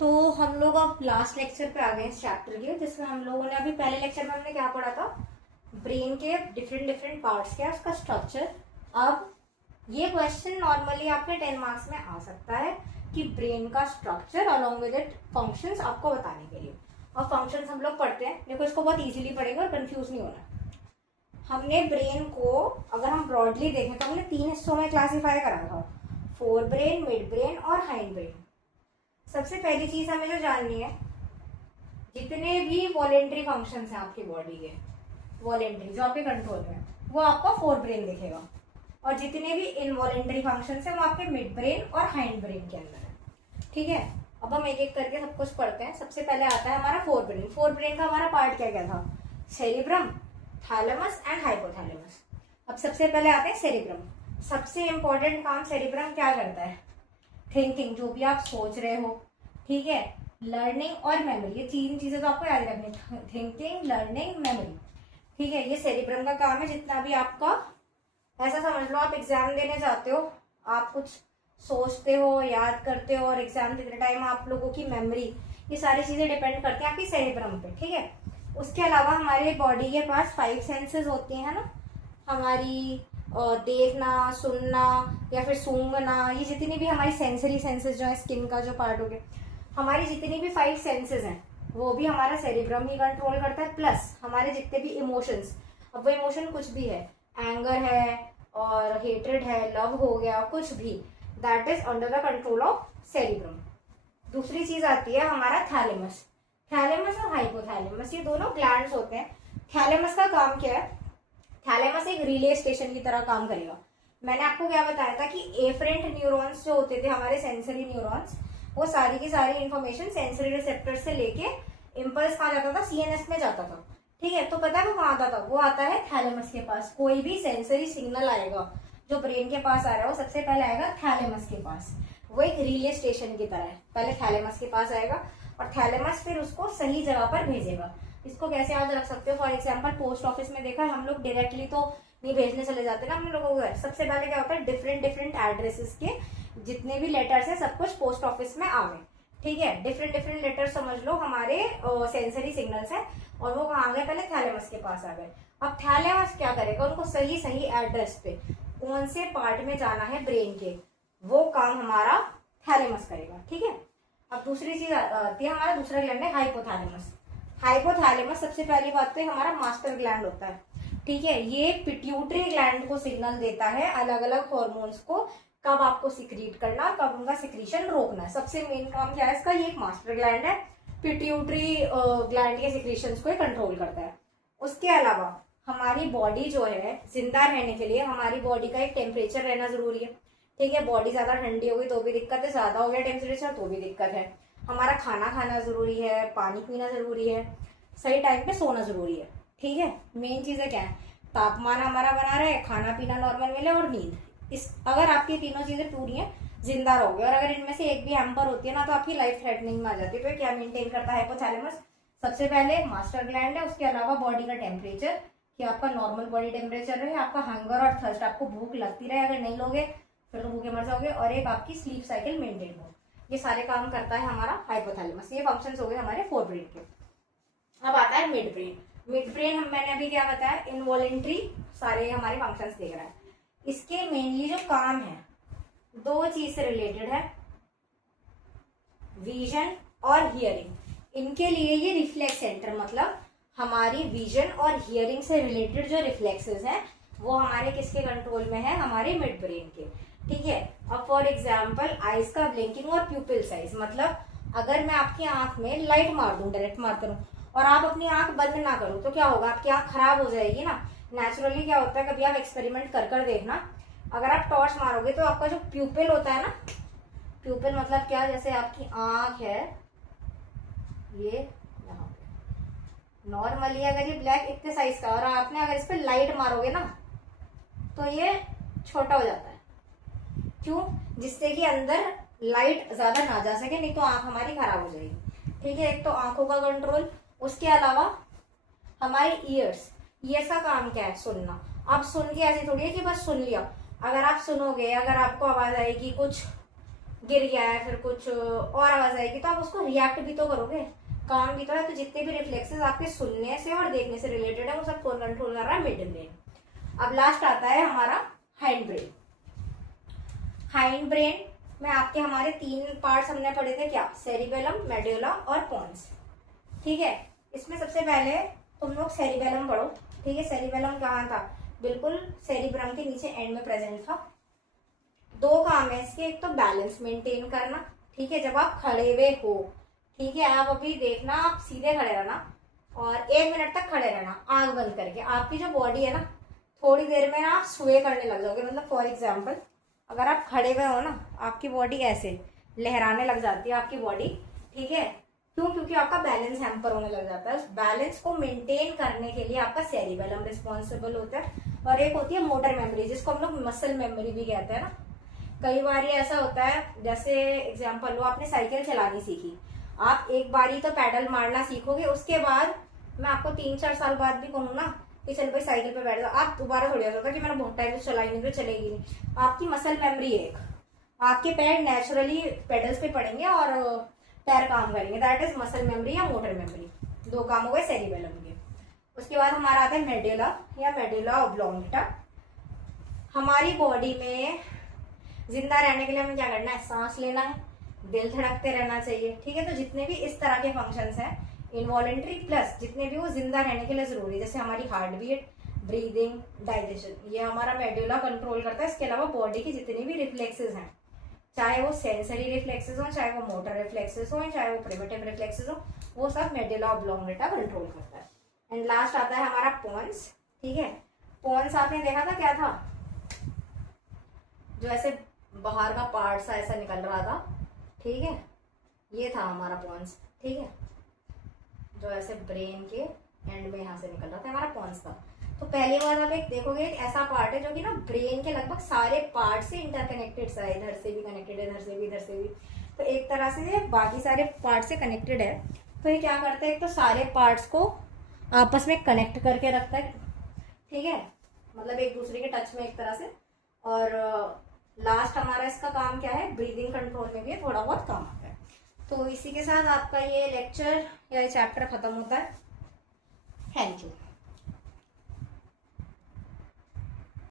तो हम लोग अब लास्ट लेक्चर पे आ गए इस चैप्टर के, जिसमें हम लोगों ने अभी पहले लेक्चर में हमने क्या पढ़ा था, ब्रेन के डिफरेंट डिफरेंट पार्ट्स क्या है उसका स्ट्रक्चर। अब ये क्वेश्चन नॉर्मली आपके 10 मार्क्स में आ सकता है कि ब्रेन का structure along with it functions आपको बताने के लिए। और फंक्शंस हम लोग पढ़ते हैं, देखो इसको बहुत इजीली पढ़ेगा और कंफ्यूज नहीं होना। हमने ब्रेन को अगर हम ब्रॉडली देखें तो हमने 3 हिस्सों में क्लासीफाई करा था, फोर ब्रेन, मिड ब्रेन और हाइंड ब्रेन। सबसे पहली चीज हमें जो जाननी है, जितने भी वॉलेंट्री फंक्शंस हैं आपकी बॉडी के, वॉलेंट्री जो आपके कंट्रोल में है, वो आपका फोर ब्रेन दिखेगा, और जितने भी इनवॉलेंट्री फंक्शंस हैं वो आपके मिड ब्रेन और हाइंड ब्रेन के अंदर है। ठीक है, अब हम एक एक करके सब कुछ पढ़ते हैं। सबसे पहले आता है हमारा फोर ब्रेन। फोर ब्रेन का हमारा पार्ट क्या क्या था, सेरिब्रम, थैलेमस एंड हाइपोथैलेमस। अब सबसे पहले आते हैं सेरिब्रम। सबसे इंपॉर्टेंट काम सेरिब्रम क्या करता है, थिंकिंग, जो भी आप सोच रहे हो, ठीक है, लर्निंग और मेमोरी, ये 3 चीजें तो आपको याद रखनी, थिंकिंग, लर्निंग, मेमोरी। ठीक है, ये सेरिब्रम का काम है। जितना भी आपका, ऐसा समझ लो आप एग्जाम देने जाते हो, आप कुछ सोचते हो, याद करते हो, और एग्जाम देते टाइम आप लोगों की मेमोरी, ये सारी चीजें डिपेंड करती हैं आपकी सेरिब्रम पे। ठीक है, उसके अलावा हमारे बॉडी के पास 5 सेंसेस होती हैं ना, हमारी देखना, सुनना या फिर सूंघना, ये जितनी भी हमारी सेंसरी सेंसेस जो है, स्किन का जो पार्ट हो गया, हमारी जितनी भी 5 सेंसेस हैं वो भी हमारा सेरिब्रम ही कंट्रोल करता है। प्लस हमारे जितने भी इमोशंस, अब वो इमोशन कुछ भी है, एंगर है और हेट्रेड है, लव हो गया, कुछ भी, that is under the control of cerebrum. दूसरी चीज आती है हमारा थैलेमस। थैलेमस और हाइपोथैलेमस ये दोनों ग्लैंड्स होते हैं। थैलेमस का काम क्या है, थैलेमस एक रिले स्टेशन की तरह काम करेगा। मैंने आपको क्या बताया था कि एफरेंट न्यूरॉन्स जो होते थे हमारे सेंसरी न्यूरॉन्स, वो सारी की सारी इंफॉर्मेशन सेंसरी रिसेप्टर से लेके इम्पल्स कहाँ जाता था, सीएनएस में जाता था। ठीक है, तो पता है वो कहाँ आता था, वो आता है थैलेमस के पास। कोई भी सेंसरी सिग्नल आएगा जो ब्रेन के पास आ रहा है, वो सबसे पहले आएगा थैलेमस के पास। वो एक रिले स्टेशन की तरह है, पहले थैलेमस के पास आएगा और थैलेमस फिर उसको सही जगह पर भेजेगा। इसको कैसे याद रख सकते हो, फॉर एग्जाम्पल पोस्ट ऑफिस में देखा है हम लोग, डायरेक्टली तो नहीं भेजने चले जाते ना हम लोगों को घर। सबसे पहले क्या होता है, डिफरेंट डिफरेंट एड्रेसेस के जितने भी लेटर्स हैं सब कुछ पोस्ट ऑफिस में आ गए। ठीक है, डिफरेंट डिफरेंट लेटर्स समझ लो हमारे सेंसरी सिग्नल्स हैं, और वो कहाँ आ गए, पहले थैलेमस के पास आ गए। अब थैलेमस क्या करेगा, उनको सही सही एड्रेस पे कौन से पार्ट में जाना है ब्रेन के, वो काम हमारा थैलेमस करेगा। ठीक है, अब दूसरी चीज आती है, हमारा दूसरा ग्लैंड है हाइपोथैलेमस। हाइपोथैलेमस सबसे पहली बात तो हमारा मास्टर ग्लैंड होता है। ठीक है, ये पिट्यूटरी ग्लैंड को सिग्नल देता है अलग अलग हॉर्मोन्स को, कब आपको सिक्रीट करना, कब उनका सिक्रीशन रोकना है। सबसे मेन काम क्या है इसका, ये एक मास्टर ग्लैंड है, पिट्यूटरी ग्लैंड के सिक्रीशंस को कंट्रोल करता है। उसके अलावा हमारी बॉडी जो है, जिंदा रहने के लिए हमारी बॉडी का एक टेम्परेचर रहना जरूरी है। ठीक है, बॉडी ज्यादा ठंडी हो गई तो भी दिक्कत है, ज्यादा हो गया टेम्परेचर तो भी दिक्कत है। हमारा खाना खाना जरूरी है, पानी पीना जरूरी है, सही टाइम पे सोना जरूरी है। ठीक है, मेन चीज है क्या है, तापमान हमारा बना रहे, खाना पीना नॉर्मल मिले और नींद। इस अगर आपकी तीनों चीजें पूरी हैं, जिंदा रहोगे। और अगर इनमें से एक भी हैम्पर होती है ना, तो आपकी लाइफ थ्रेटनिंग में आ जाती है। तो क्या मेंटेन करता है हाइपोथैलेमस, सबसे पहले मास्टर ग्लैंड है, उसके अलावा बॉडी का टेम्परेचर, कि आपका नॉर्मल बॉडी टेम्परेचर रहे, आपका हंगर और थर्स्ट, आपको भूख लगती रहे, अगर नहीं लोगे फिर तो भूखे मर जाओगे, और एक आपकी स्लीप साइकिल मेंटेन हो। ये सारे काम करता है हमारा हाइपोथैलेमस। ये फंक्शंस हो गए हमारे फोर ब्रेन के। अब आता है मिड ब्रेन। मिड ब्रेन मैंने अभी क्या बताया, इनवॉलेंट्री सारे हमारे फंक्शंस देख रहा है। इसके मेनली जो काम है, 2 चीज से रिलेटेड है, विजन और हियरिंग। इनके लिए ये रिफ्लेक्स सेंटर, मतलब हमारी विजन और हियरिंग से रिलेटेड जो रिफ्लेक्सेस हैं वो हमारे किसके कंट्रोल में है, हमारे मिड ब्रेन के। ठीक है, अब फॉर एग्जाम्पल आइज का ब्लिंकिंग और प्यूपिल साइज, मतलब अगर मैं आपकी आंख में लाइट मार दूं, डायरेक्ट मारते रहूं, और आप अपनी आंख बंद ना करो, तो क्या होगा, आपकी आंख खराब हो जाएगी ना। नेचुरली क्या होता है, कभी आप एक्सपेरिमेंट कर कर देखना, अगर आप टॉर्च मारोगे तो आपका जो प्यूपिल होता है ना, प्यूपिल मतलब क्या, जैसे आपकी आंख है ये यहाँ पे, नॉर्मली अगर ये ब्लैक इतने साइज का, और आपने अगर इस पर लाइट मारोगे ना तो ये छोटा हो जाता है। क्यों, जिससे कि अंदर लाइट ज्यादा ना जा सके, नहीं तो आंख हमारी खराब हो जाएगी। ठीक है, एक तो आंखों का कंट्रोल, उसके अलावा हमारे ईयर्स, ईयर्स का काम क्या है, सुनना। आप सुन के ऐसे थोड़ी है कि बस सुन लिया, अगर आप सुनोगे, अगर आपको आवाज आएगी कुछ गिर गया है, फिर कुछ और आवाज आएगी तो आप उसको रिएक्ट भी तो करोगे, काम भी तो है। तो जितने भी रिफ्लेक्सेस आपके सुनने से और देखने से रिलेटेड है वो सब कौन कंट्रोल कर रहा है? Mid brain. अब लास्ट आता है हमारा हाइंड ब्रेन। हाइंड ब्रेन में आपके हमारे 3 पार्ट्स हमने पढ़े थे, क्या? सेरिबेलम, मेडुला और पोन्स। ठीक है, इसमें सबसे पहले तुम लोग सेरिबेलम पढ़ो। ठीक है, सेरिबेलम कहाँ था? बिल्कुल सेरिब्रम के नीचे एंड में प्रेजेंट था। 2 काम है इसके, एक तो बैलेंस मेंटेन करना। ठीक है, जब आप खड़े हुए हो, ठीक है, आप अभी देखना, आप सीधे खड़े रहना और 1 मिनट तक खड़े रहना आंख बंद करके। आपकी जो बॉडी है ना, थोड़ी देर में ना आप स्वे करने लग जाओगे। मतलब फॉर एग्जाम्पल, अगर आप खड़े हुए हो ना, आपकी बॉडी ऐसे लहराने लग जाती है आपकी बॉडी। ठीक है, क्यों? क्योंकि आपका बैलेंस हैम्पर होने लग जाता है। उस बैलेंस को मेंटेन करने के लिए आपका सेरिबेलम रिस्पॉन्सिबल होता है। और एक होती है मोटर मेमोरी, जिसको हम लोग मसल मेमोरी भी कहते हैं ना। कई बार ये ऐसा होता है, जैसे एग्जाम्पल लो, आपने साइकिल चलानी सीखी, आप एक बारी तो पैडल मारना सीखोगे, उसके बाद मैं आपको 3-4 साल बाद भी कहूँ ना कि चल भाई साइकिल पे बैठ जाओ, आप दोबारा थोड़ी आ जाता कि मैंने बहुत टाइम से चलाई नहीं तो चलेगी नहीं। आपकी मसल मेमोरी है एक, आपके पैर नेचुरली पेडल्स पे पड़ेंगे और पैर काम करेंगे। दैट इज मसल मेमोरी या मोटर मेमोरी। 2 काम हो गए सेरिबेलम के। उसके बाद हमारा आता है मेडुला या मेडुला ऑब्लोंगेटा। हमारी बॉडी में जिंदा रहने के लिए हमें क्या करना है? सांस लेना है, दिल धड़कते रहना चाहिए। ठीक है, तो जितने भी इस तरह के फंक्शंस हैं इनवॉलेंट्री प्लस जितने भी वो जिंदा रहने के लिए जरूरी है, जैसे हमारी हार्ट बीट, ब्रीदिंग, डाइजेशन, ये हमारा मेडुला कंट्रोल करता है। इसके अलावा बॉडी की जितनी भी रिफ्लेक्सेस हैं, चाहे वो सेंसरी रिफ्लेक्सेस हो, चाहे वो मोटर रिफ्लेक्सेस हो, चाहे वो प्रिमिटिव रिफ्लेक्सेस हो, वो सब मेडुला ऑब्लोंगेटा कंट्रोल करता है। एंड लास्ट आता है हमारा पोन्स। ठीक है, पोन्स आपने देखा था क्या था? जो ऐसे बाहर का पार्ट सा ऐसा निकल रहा था। ठीक है, ये था हमारा पोन्स। ठीक है, जो ऐसे ब्रेन के एंड में यहाँ से निकल रहा था, हमारा पोन्स था। तो पहली बार आप एक देखोगे, एक ऐसा पार्ट है जो कि ना ब्रेन के लगभग सारे पार्ट से इंटरकनेक्टेड सा है। इधर से भी कनेक्टेड है, इधर से भी, इधर से भी। तो एक तरह से ये बाकी सारे पार्ट से कनेक्टेड है। तो ये क्या करता है? एक तो सारे पार्ट्स को आपस में कनेक्ट करके रखता है। ठीक है, मतलब एक दूसरे के टच में एक तरह से। और लास्ट हमारा इसका काम क्या है? ब्रीदिंग कंट्रोल में भी थोड़ा बहुत काम आता है। तो इसी के साथ आपका ये लेक्चर या ये चैप्टर खत्म होता है। Thank you.